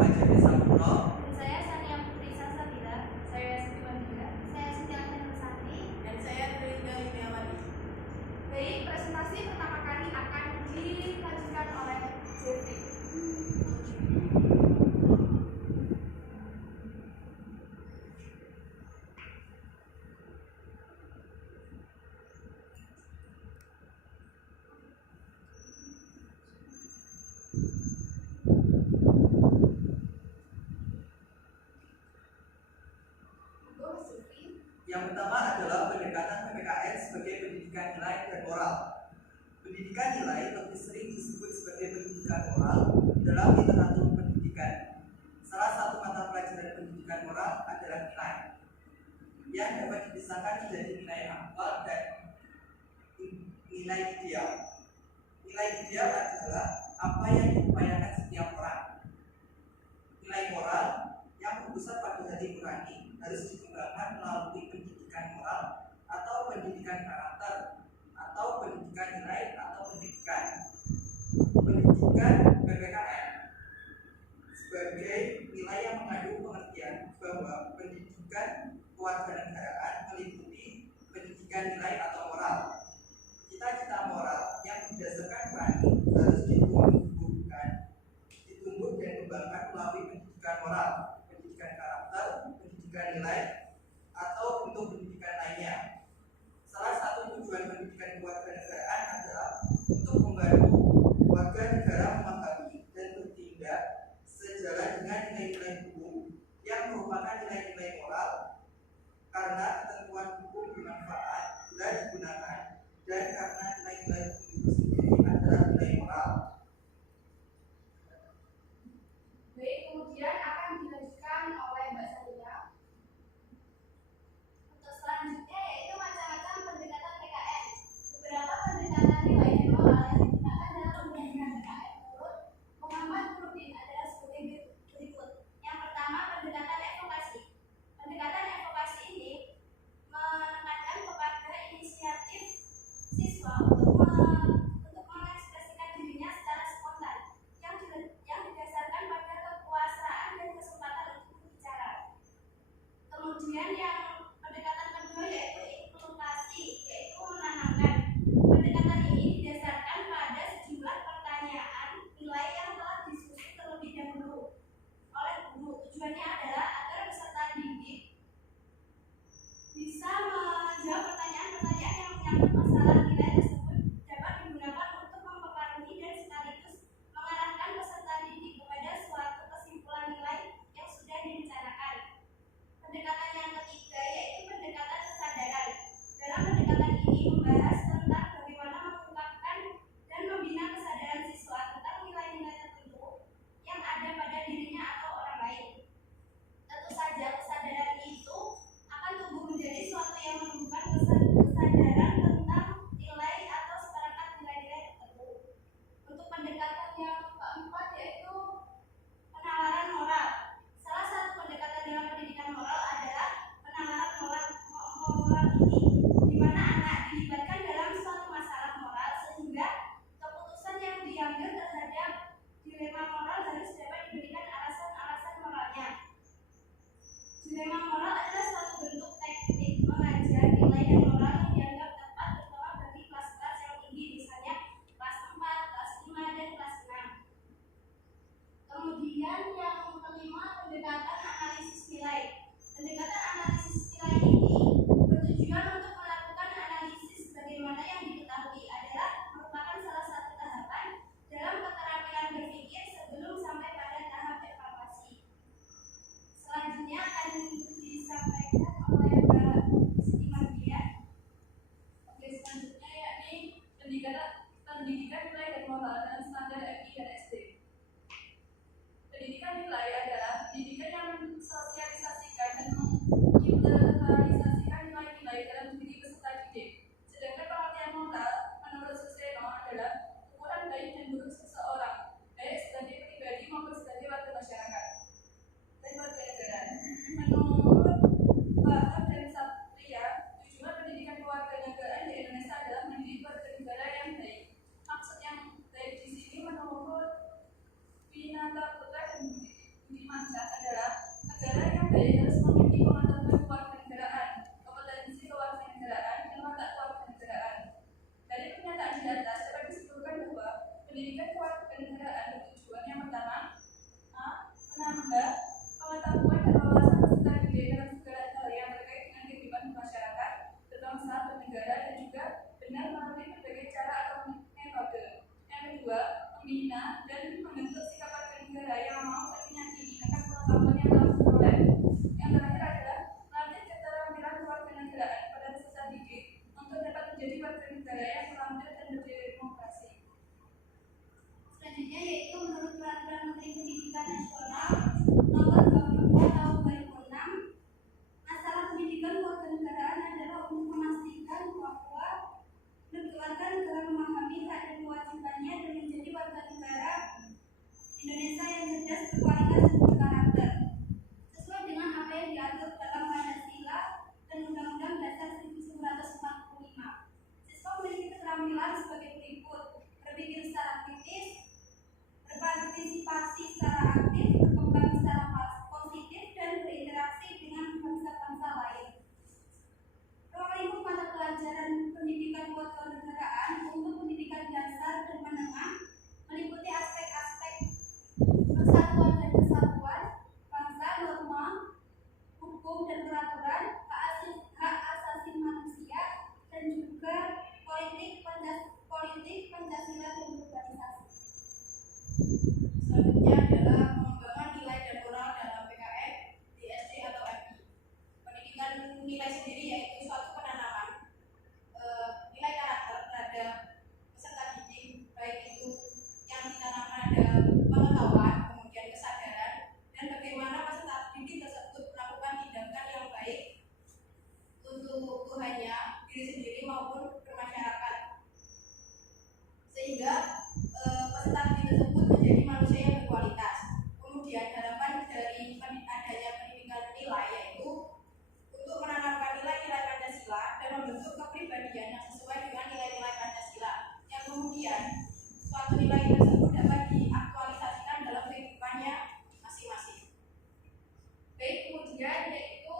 Fajar Saputro. Dan saya Sania Putri Salsabila. Saya Siti Mandira. Saya Siti Alfian Santi. Dan saya Trinda Yuliawati. Baik, presentasi pertama kali akan dilanjutkan oleh Jeffrey. Yang pertama adalah pendekatan PPKN sebagai pendidikan nilai dan moral. Pendidikan nilai lebih sering disebut sebagai pendidikan moral dalam literatur pendidikan. Salah satu mata pelajaran pendidikan moral adalah nilai, yang dapat dipisahkan menjadi nilai aktual dan nilai ideal. Nilai ideal adalah apa yang diupayakan setiap orang. Nilai moral yang berpusat pada hati nurani harus dikembangkan melalui pendidikan moral atau pendidikan karakter atau pendidikan nilai atau pendidikan PPKN sebagai nilai yang mengandung pengertian bahwa pendidikan kewarganegaraan meliputi pendidikan nilai atau moral. Cita-cita moral yang berdasarkan nurani harus ditumbuh dan dikembangkan melalui pendidikan moral, pendidikan karakter, pendidikan nilai, SD harus memiliki pengetahuan kewarganegaraan, kompetensi kewarganegaraan, dan watak kewarganegaraan. Dari pernyataan di atas dapat disimpulkan bahwa pendidikan kewarganegaraan bertujuan yang pertama, a. menambah pengetahuan dan wawasan peserta didik dalam segala hal yang terkait dengan kehidupan masyarakat, berbangsa, bernegara, dan juga benar melalui berbagai cara atau metode. Yang kedua, membina dan membentuk sikap warga negara yang mau dan meyakini akan pengetahuan yang telah diperoleh. Yang terakhir adalah melatih keterampilan kewarganegaraan pada peserta didik untuk dapat menjadi warga negara yang terampil dan berdemokrasi. Selanjutnya yaitu menurut Peraturan Menteri Pendidikan Nasional Nomor 22 Tahun 2006, masalah pendidikan kewarganegaraan adalah untuk memastikan bahwa warga negara memahami hak dan kewajibannya dan menjadi warga negara Indonesia yang cerdas, berkualitas, dan berkarakter sesuai dengan apa yang diatur dalam Pancasila dan Undang-Undang Dasar 1945. Siswa memiliki keterampilan sebagai berikut: berpikir secara kritis, berpartisipasi secara aktif, berkembang secara positif, dan berinteraksi dengan bangsa-bangsa lain. Ruang lingkup mata pelajaran pendidikan kewarganegaraan untuk pendidikan dasar dan menengah meliputi aspek-aspek persatuan dan kesatuan, bangsa, norma, hukum dan peraturan, hak asasi manusia, dan juga politik, Pancasila, dan urbanisasi. Selanjutnya adalah pengembangan nilai dan moral dalam PKN di SD atau MI. Pendidikan nilai sendiri yaitu suatu penanaman nilai karakter terhadap peserta didik, baik itu yang ditanamkan ada pengetahuan, kemudian kesadaran, dan bagaimana peserta didik tersebut melakukan tindakan yang baik untuk Tuhannya, diri sendiri maupun bermasyarakat, sehingga peserta didik tersebut menjadi manusia yang berkualitas. Kemudian harapan dari adanya pendidikan nilai yaitu untuk menanamkan nilai-nilai Pancasila dan membentuk kepribadian yang sesuai dengan nilai-nilai Pancasila, yang kemudian suatu nilai tersebut dapat diaktualisasikan dalam kehidupannya masing-masing. Baik, kemudian yaitu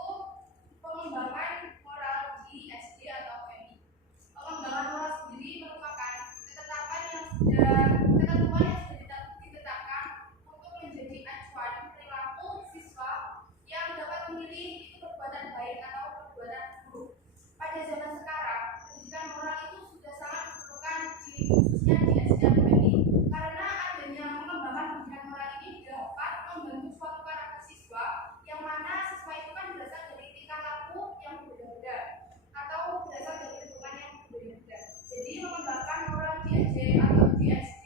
pengembangan moral di SD atau MI. Pengembangan moral sendiri merupakan ketentuan yang sudah ditetapkan untuk menjadi acuan perilaku siswa yang dapat memilih itu perbuatan baik atau perbuatan buruk. Pada zaman sekarang, pendidikan moral itu sudah sangat diperlukan khususnya di SD atau MI, karena adanya pengembangan pendidikan moral ini dapat membentuk suatu karakter siswa, yang mana siswa itu kan berasal dari tingkah laku yang berbeda-beda atau berasal dari lingkungan yang berbeda-beda. Jadi mengembangkan moral di SD atau di SD